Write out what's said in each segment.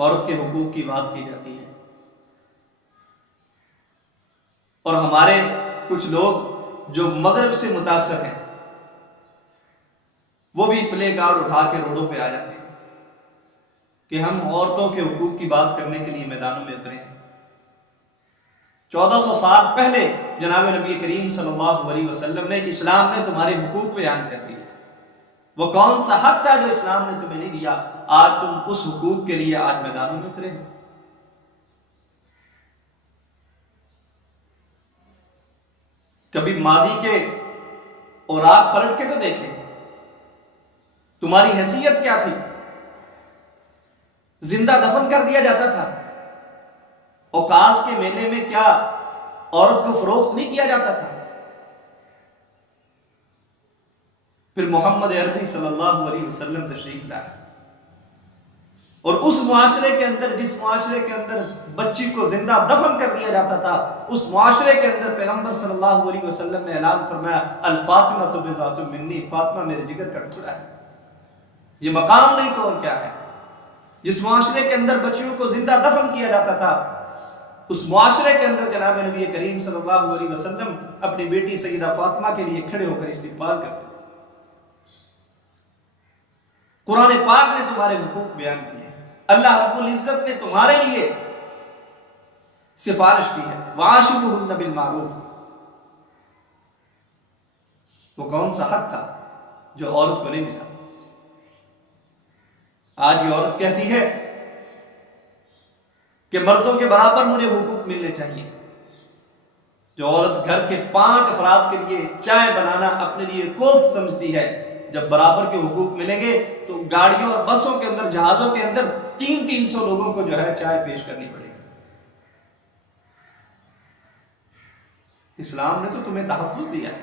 عورت کے حقوق کی بات کی جاتی ہے، اور ہمارے کچھ لوگ جو مغرب سے متاثر ہیں وہ بھی پلے کارڈ اٹھا کے روڈوں پہ آ جاتے ہیں کہ ہم عورتوں کے حقوق کی بات کرنے کے لیے میدانوں میں اترے ہیں۔ 1400 سال پہلے جناب نبی کریم صلی اللہ علیہ وسلم نے اسلام نے تمہارے حقوق بیان کر دیے۔ وہ کون سا حق تھا جو اسلام نے تمہیں نہیں دیا؟ آج تم اس حقوق کے لیے آج میدانوں میں اترے ہیں۔ کبھی ماضی کے اوراق پلٹ کے تو دیکھیں، تمہاری حیثیت کیا تھی؟ زندہ دفن کر دیا جاتا تھا؟ اوکاس کے میلے میں کیا عورت کو فروخت نہیں کیا جاتا تھا؟ پھر محمد عربی صلی اللہ علیہ وسلم تشریف لائے، اور اس معاشرے کے اندر، جس معاشرے کے اندر بچی کو زندہ دفن کر دیا جاتا تھا، اس معاشرے کے اندر پیغمبر صلی اللہ علیہ وسلم نے اعلان فرمایا الفاطمہ تو بذات منی، فاطمہ میرے جگر کا ٹکڑا ہے۔ یہ مقام نہیں تو اور کیا ہے؟ جس معاشرے کے اندر بچیوں کو زندہ دفن کیا جاتا تھا، اس معاشرے کے اندر جناب نبی کریم صلی اللہ علیہ وسلم اپنی بیٹی سیدہ فاطمہ کے لیے کھڑے ہو کر استقبال کرتے تھے۔ قرآن پاک نے تمہارے حقوق بیان کیے، اللہ رب العزت نے تمہارے لیے سفارش کی ہے، وعاشروہن بالمعروف۔ وہ کون سا حق تھا جو عورت کو نہیں ملا؟ آج یہ عورت کہتی ہے کہ مردوں کے برابر مجھے حقوق ملنے چاہیے۔ جو عورت گھر کے 5 افراد کے لیے چائے بنانا اپنے لیے کوفت سمجھتی ہے، جب برابر کے حقوق ملیں گے تو گاڑیوں اور بسوں کے اندر، جہازوں کے اندر 300 لوگوں کو جو ہے چائے پیش کرنی پڑے گی۔ اسلام نے تو تمہیں تحفظ دیا ہے،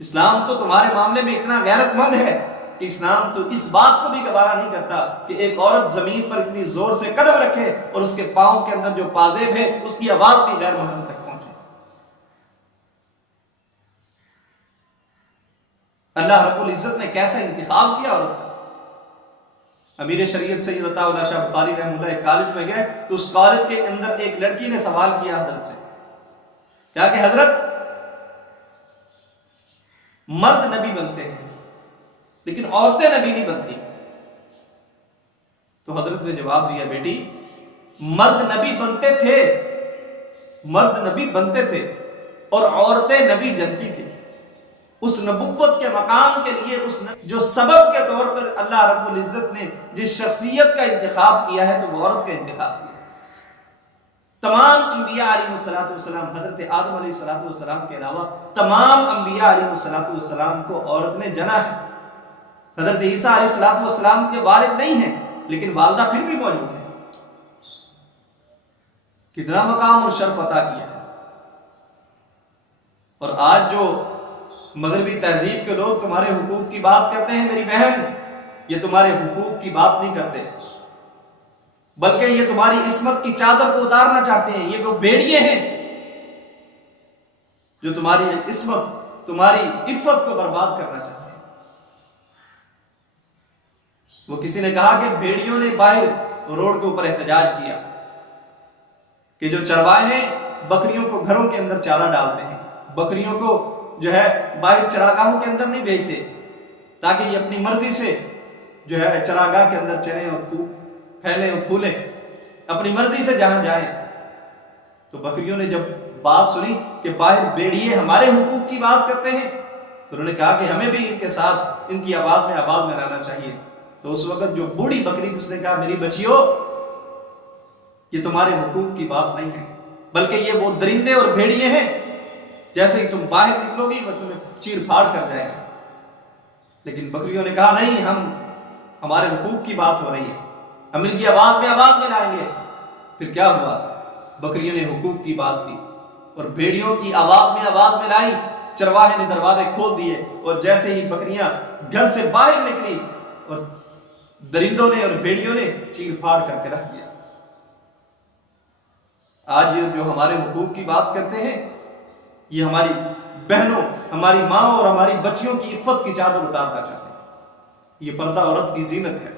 اسلام تو تمہارے معاملے میں اتنا غیرت مند ہے کہ اسلام تو اس بات کو بھی گوارا نہیں کرتا کہ ایک عورت زمین پر اتنی زور سے قدم رکھے اور اس کے پاؤں کے اندر جو پازیب ہے اس کی آواز بھی غیر محرم تک پہنچے۔ اللہ رب العزت نے کیسا انتخاب کیا عورت کا۔ امیر شریعت سید عطا اللہ شاہ بخاری رحمہ اللہ ایک کالج میں گئے تو اس کالج کے اندر ایک لڑکی نے سوال کیا حضرت سے، کیا کہ حضرت مرد نبی بنتے ہیں لیکن عورتیں نبی نہیں بنتی۔ تو حضرت نے جواب دیا، بیٹی مرد نبی بنتے تھے، مرد نبی بنتے تھے اور عورتیں نبی جنتی تھی۔ اس نبوت کے مقام کے لیے جو سبب کے طور پر اللہ رب العزت نے جس شخصیت کا انتخاب کیا ہے تو وہ عورت کا انتخاب کیا۔ تمام انبیاء علیہ السلام، حضرت آدم علیہ السلام کے علاوہ تمام انبیاء علیہ السلام کو عورت نے جنا ہے۔ حضرت عیسیٰ علیہ السلام کے والد نہیں ہیں لیکن والدہ پھر بھی موجود ہے۔ کتنا مقام اور شرف عطا کیا ہے۔ اور آج جو مغربی تہذیب کے لوگ تمہارے حقوق کی بات کرتے ہیں میری بہن، یہ تمہارے حقوق کی بات نہیں کرتے بلکہ یہ تمہاری عصمت کی چادر کو اتارنا چاہتے ہیں۔ یہ وہ بھیڑیے ہیں جو تمہاری عصمت، تمہاری عفت کو برباد کرنا چاہتے ہیں۔ وہ کسی نے کہا کہ بھیڑیوں نے باہر روڈ کے اوپر احتجاج کیا کہ جو چرواہے ہیں بکریوں کو گھروں کے اندر چارہ ڈالتے ہیں، بکریوں کو جو ہے باہر چراگاہوں کے اندر نہیں بھیجتے تاکہ یہ اپنی مرضی سے جو ہے چراگاہ کے اندر چلیں اور خوب پھیلیں اور پھولیں، اپنی مرضی سے جہاں جائیں۔ تو بکریوں نے جب بات سنی کہ باہر بھیڑیے ہمارے حقوق کی بات کرتے ہیں تو انہوں نے کہا کہ ہمیں بھی ان کے ساتھ ان کی آواز میں لانا چاہیے۔ تو اس وقت جو بوڑھی بکری تھی اس نے کہا، میری بچیو یہ تمہارے حقوق کی بات نہیں ہے بلکہ یہ وہ درندے اور بھیڑیے ہیں، جیسے ہی تم باہر نکلو گی وہ تمہیں چیر پھاڑ کر جائے گا۔ لیکن بکریوں نے کہا نہیں، ہمارے حقوق کی بات ہو رہی ہے، ہم ان کی آواز میں لائیں گے۔ پھر کیا ہوا؟ بکریوں نے حقوق کی بات کی اور بھیڑیوں کی آواز میں لائی، چرواہے نے دروازے کھول دیے اور جیسے ہی بکریاں گھر سے باہر نکلی اور درندوں نے اور بھیڑیوں نے چیر پھاڑ کر کے رکھ دیا۔ آج جو ہمارے حقوق کی بات کرتے ہیں یہ ہماری بہنوں، ہماری ماں اور ہماری بچیوں کی عفت کی چادر اتارنا چاہتے ہیں۔ یہ پردہ عورت کی زینت ہے۔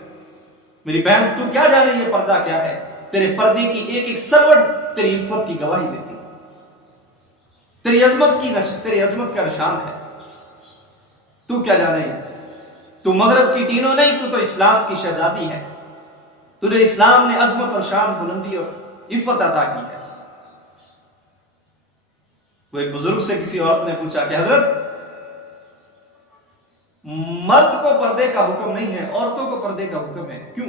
میری بہن تو کیا جانے یہ پردہ کیا ہے؟ تیرے پردے کی ایک ایک سلوٹ تیری عفت کی گواہی دیتی، تیری عظمت کا نشان ہے۔ تو کیا جانے، تو مغرب کی ٹینو نہیں، تو اسلام کی شہزادی ہے، تجھے اسلام نے عظمت اور شان، بلندی اور عفت عطا کی ہے۔ وہ ایک بزرگ سے کسی عورت نے پوچھا کہ حضرت، مرد کو پردے کا حکم نہیں ہے، عورتوں کو پردے کا حکم ہے، کیوں؟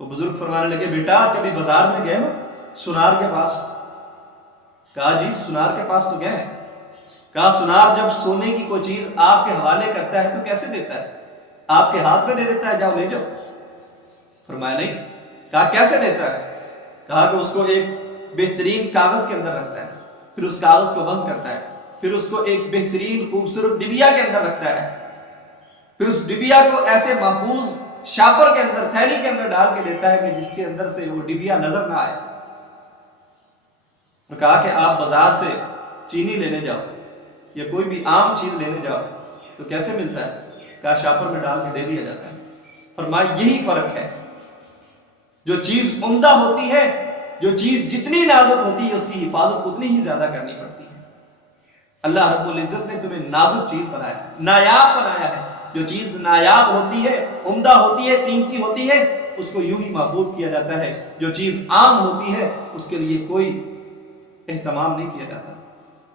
وہ بزرگ فرمانے لگے، بیٹا کبھی بازار میں گئے ہو سنار کے پاس؟ کہا جی سنار کے پاس تو گئے ہیں۔ کہا سنار جب سونے کی کوئی چیز آپ کے حوالے کرتا ہے تو کیسے دیتا ہے؟ آپ کے ہاتھ میں دے دیتا ہے، جاؤ لے جاؤ؟ فرمایا نہیں۔ کہا کیسے دیتا ہے؟ کہا کہ اس کو ایک بہترین کاغذ کے اندر رکھتا ہے، پھر اس کاغذ کو بند کرتا ہے، پھر اس کو ایک بہترین خوبصورت ڈبیا کے اندر رکھتا ہے، پھر اس ڈبیا کو ایسے محفوظ شاپر کے اندر، تھیلی کے اندر ڈال کے دیتا ہے کہ جس کے اندر سے وہ ڈبیا نظر نہ آئے۔ اور کہا کہ آپ بازار سے چینی لینے جاؤ یا کوئی بھی عام چیز لینے جاؤ تو کیسے ملتا ہے؟ کہا شاپر میں ڈال کے دے دیا جاتا ہے۔ فرمایا یہی فرق ہے، جو چیز عمدہ ہوتی ہے، جو چیز جتنی نازک ہوتی ہے، اس کی حفاظت اتنی ہی زیادہ کرنی پڑتی ہے۔ اللہ رب العزت نے تمہیں نازک چیز بنایا، نایاب بنایا ہے۔ جو چیز نایاب ہوتی ہے، عمدہ ہوتی ہے، قیمتی ہوتی ہے، اس کو یوں ہی محفوظ کیا جاتا ہے۔ جو چیز عام ہوتی ہے اس کے لیے کوئی اہتمام نہیں کیا جاتا۔